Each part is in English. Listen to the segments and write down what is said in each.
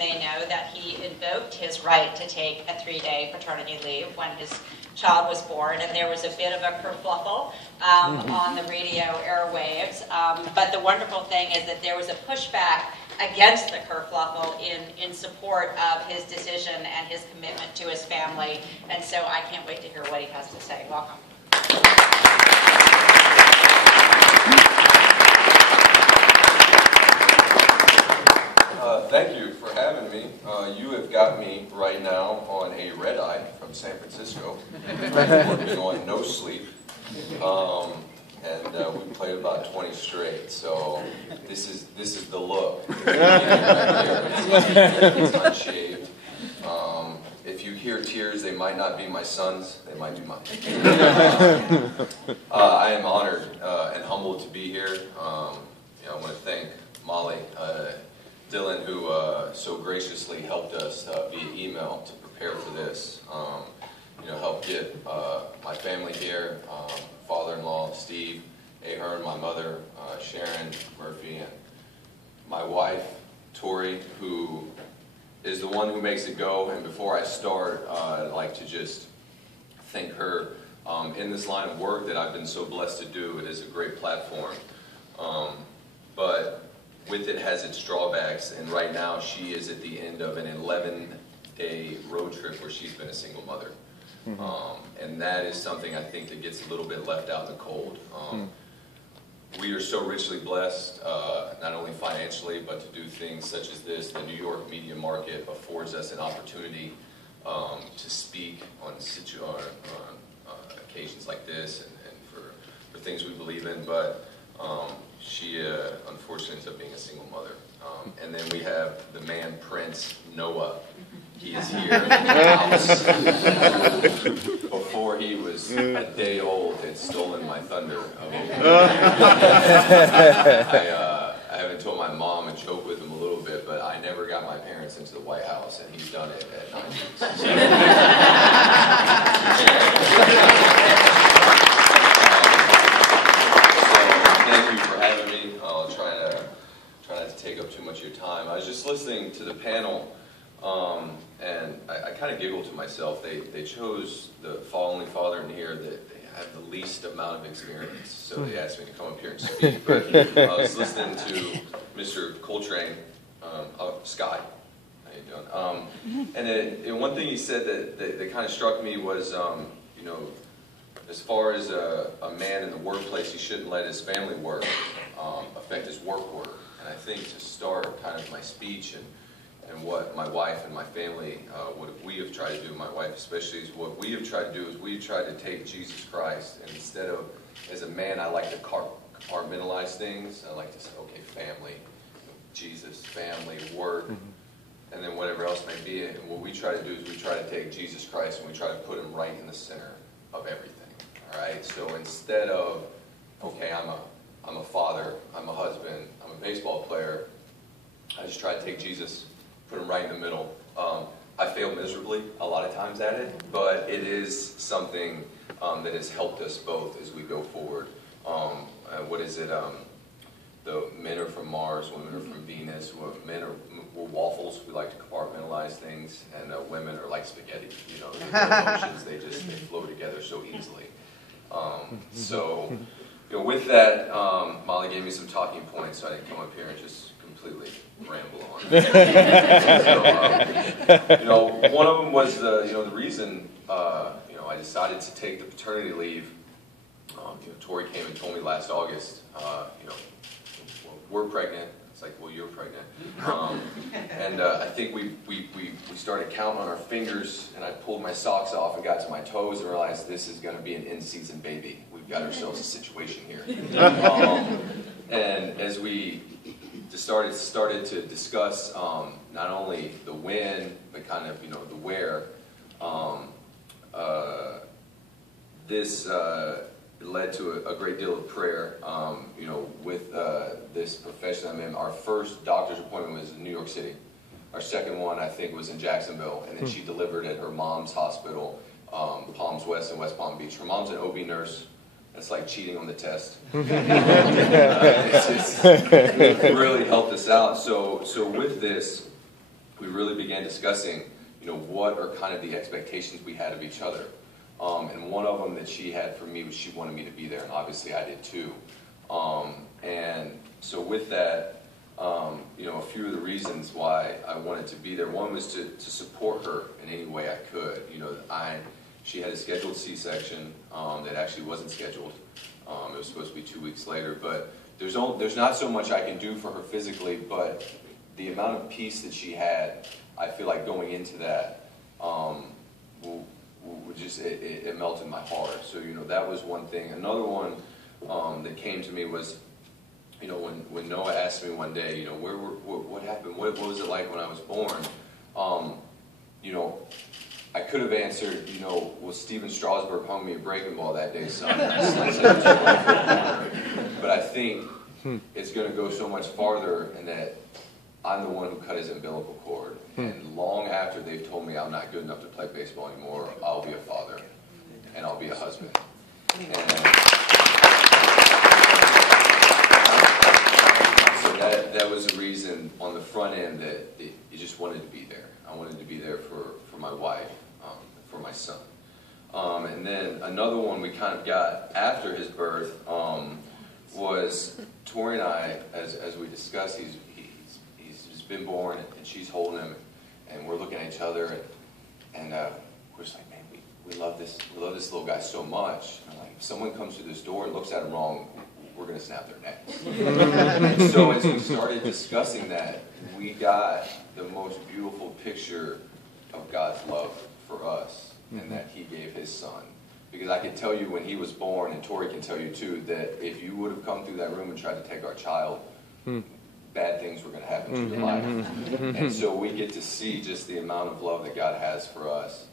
may know that he invoked his right to take a 3-day paternity leave when his child was born, and there was a bit of a kerfluffle on the radio airwaves. But the wonderful thing is that there was a pushback against the kerfluffle in support of his decision and his commitment to his family. And so I can't wait to hear what he has to say. Welcome. Thank you for having me. You have got me right now on a red eye from San Francisco. Working on no sleep. And we played about 20 straight, so this is the look. It's unshaved. If you hear tears, they might not be my son's, they might be mine. I am honored and humbled to be here. I want to thank Molly Dillon, who so graciously helped us via email to prepare for this. Helped get my family here, father-in-law Steve Ahern, my mother Sharon Murphy, and my wife Tori, who is the one who makes it go. And before I start, I'd like to just thank her in this line of work that I've been so blessed to do. It is a great platform, but with it has its drawbacks, and right now she is at the end of an 11-day road trip where she's been a single mother. And that is something I think that gets a little bit left out in the cold. We are so richly blessed, not only financially, but to do things such as this. The New York media market affords us an opportunity to speak on occasions like this and for things we believe in. But she unfortunately ends up being a single mother. And then we have the man Prince Noah. He is here in the house. Before he was a day old, had stolen my thunder. I haven't told my mom and joked with him a little bit, but I never got my parents into the White House, and he's done it at 9 weeks. So, thank you for having me. I'll try not to take up too much of your time. I was just listening to the panel. And I kind of giggled to myself. They chose the only father in here that they have the least amount of experience. So they asked me to come up here and speak. But I was listening to Mr. Coltrane, Scott, how you doing? And one thing he said that kind of struck me was, as far as a man in the workplace, he shouldn't let his family work affect his work. And I think to start kind of my speech and what my wife and my family, what we have tried to do, my wife especially, is what we have tried to do is we've tried to take Jesus Christ, and instead of, as a man, I like to compartmentalize things. I like to say, okay, family, Jesus, family, work, and then whatever else may be. And what we try to do is we try to take Jesus Christ and we try to put him right in the center of everything. All right. So instead of, okay, I'm a father, I'm a husband, I'm a baseball player, I just try to take Jesus, put him right in the middle. I fail miserably a lot of times at it, but it is something that has helped us both as we go forward. What is it? The men are from Mars, women are from Venus. We're waffles. We like to compartmentalize things, and women are like spaghetti. Their emotions they flow together so easily. So, with that, Molly gave me some talking points, so I didn't come up here and just completely ramble on. So, one of them was the reason I decided to take the paternity leave. Tori came and told me last August, we're pregnant. It's like, well, you're pregnant. And I think we started counting on our fingers, and I pulled my socks off and got to my toes and realized this is going to be an in-season baby. We've got ourselves a situation here. And as we started to discuss not only the when, but kind of the where, this led to a great deal of prayer. With this profession I'm in, our first doctor's appointment was in New York City. Our second one, I think, was in Jacksonville, and then she delivered at her mom's hospital, Palms West and West Palm Beach. Her mom's an OB nurse. That's like cheating on the test. It's really helped us out. So with this, we really began discussing, what are kind of the expectations we had of each other. And one of them that she had for me was she wanted me to be there, and obviously I did too. And so with that, a few of the reasons why I wanted to be there, one was to support her in any way I could. She had a scheduled C-section that actually wasn't scheduled. It was supposed to be 2 weeks later, but there's not so much I can do for her physically, but the amount of peace that she had, I feel like going into that, it melted my heart. So, that was one thing. Another one that came to me was, when Noah asked me one day, what happened? What was it like when I was born? I could have answered, well, Steven Strasburg hung me a breaking ball that day, son. But I think it's going to go so much farther in that I'm the one who cut his umbilical cord. And long after they've told me I'm not good enough to play baseball anymore, I'll be a father and I'll be a husband. And so that was a reason on the front end that you just wanted to be there. I wanted to be there for my wife, for my son. And then another one we kind of got after his birth was Tori and I, as we discussed, he's been born and she's holding him, and we're looking at each other, and we're just like, man, we love this little guy so much. And I'm like, if someone comes through this door and looks at him wrong, we're going to snap their necks. And so as we started discussing that, we got the most beautiful picture of God's love for us, and that he gave his son. Because I can tell you when he was born, and Tori can tell you too, that if you would have come through that room and tried to take our child, bad things were going to happen to your life. And so we get to see just the amount of love that God has for us,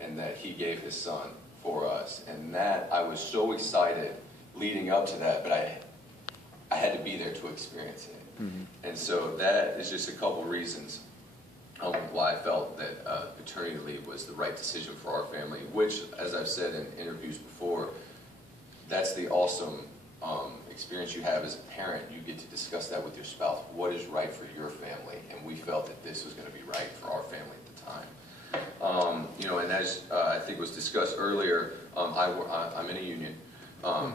and that he gave his son for us. And that, I was so excited leading up to that, but I had to be there to experience it. And so that is just a couple reasons why I felt that paternity leave was the right decision for our family, which, as I've said in interviews before, that's the awesome experience you have as a parent. You get to discuss that with your spouse. What is right for your family? And we felt that this was going to be right for our family at the time. And as I think was discussed earlier, I'm in a union.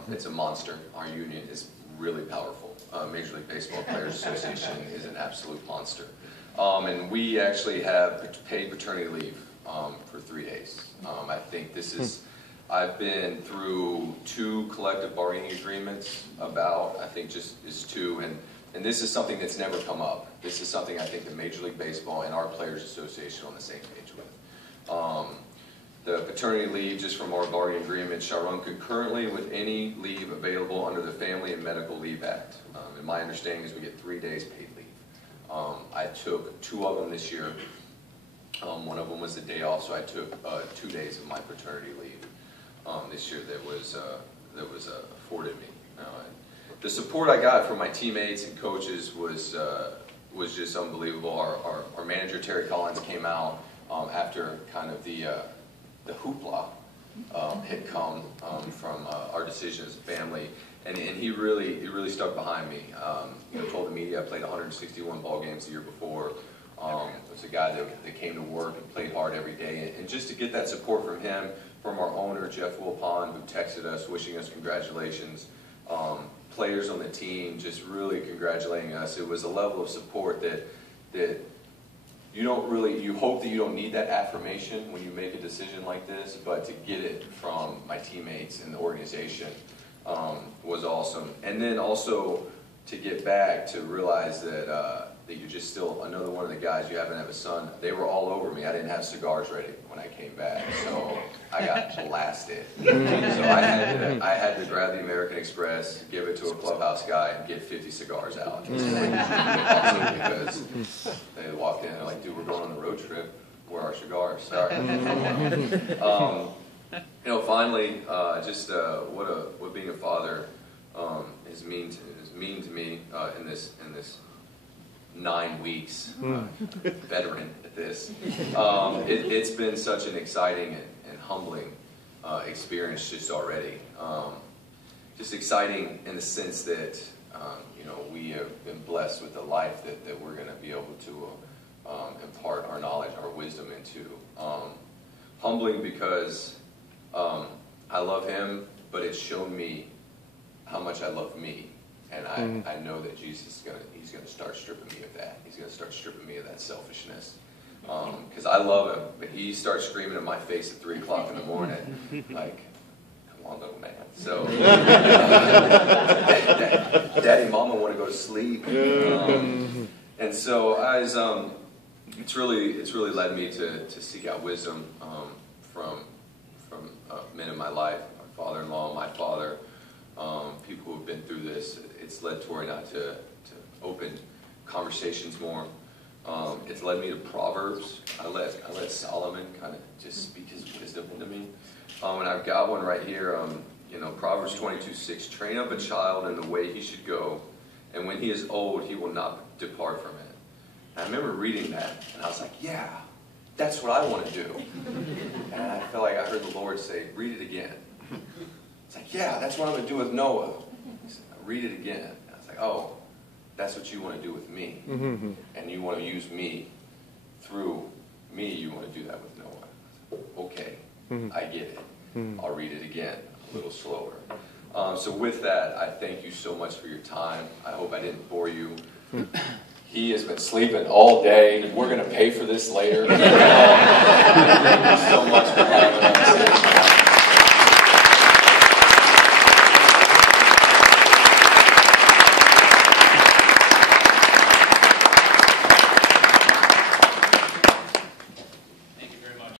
It's a monster. Our union is really powerful. Major League Baseball Players Association is an absolute monster. And we actually have paid paternity leave for 3 days. I think this is, I've been through 2 collective bargaining agreements I think just is 2, and this is something that's never come up. This is something I think the Major League Baseball and our Players Association are on the same page with. The paternity leave, just from our bargaining agreement, shall run concurrently with any leave available under the Family and Medical Leave Act. And my understanding is we get 3 days paid leave. I took 2 of them this year. One of them was the day off, so I took 2 days of my paternity leave this year that was afforded me. The support I got from my teammates and coaches was just unbelievable. Our manager Terry Collins came out after kind of the hoopla had come from our decision as a family, and he really stuck behind me. Told the media I played 161 ball games the year before. Was a guy that came to work and played hard every day, and just to get that support from him, from our owner Jeff Wilpon, who texted us wishing us congratulations. Players on the team just really congratulating us. It was a level of support that you hope that you don't need that affirmation when you make a decision like this, but to get it from my teammates and the organization was awesome. And then also to get back to realize that you're just still another one of the guys, you happen to have a son. They were all over me. I didn't have cigars ready when I came back, so I got blasted. So I had to grab the American Express, give it to a clubhouse guy, and get 50 cigars out. Because they walked in and they're like, dude, we're going on the road trip. Where are our cigars? Sorry. Finally, just what being a father is mean to me in this 9 weeks, veteran at this. It's been such an exciting and humbling experience just already. Just exciting in the sense that we have been blessed with the life that we're going to be able to impart wisdom into. Humbling because I love him, but it's shown me how much I love me. And I know that Jesus he's gonna start stripping me of that. He's gonna start stripping me of that selfishness. Because I love him, but he starts screaming in my face at 3 o'clock in the morning, like, come on, little man. So, Daddy, Mama want to go to sleep. And so it's really led me to seek out wisdom from men in my life, my father-in-law, my father, people who have been through this. It's led Tori and I to open conversations more. It's led me to Proverbs. I let Solomon kind of just speak his wisdom into me. And I've got one right here. Proverbs 22:6. Train up a child in the way he should go, and when he is old, he will not depart from it. And I remember reading that, and I was like, yeah, that's what I want to do. And I felt like I heard the Lord say, read it again. It's like, yeah, that's what I'm going to do with Noah. He said, read it again. And I was like, oh, that's what you want to do with me. And you want to use me. Through me, you want to do that with Noah. I said, okay, I get it. I'll read it again, a little slower. So with that, I thank you so much for your time. I hope I didn't bore you. He has been sleeping all day. We're going to pay for this later. Thank you so much for having us.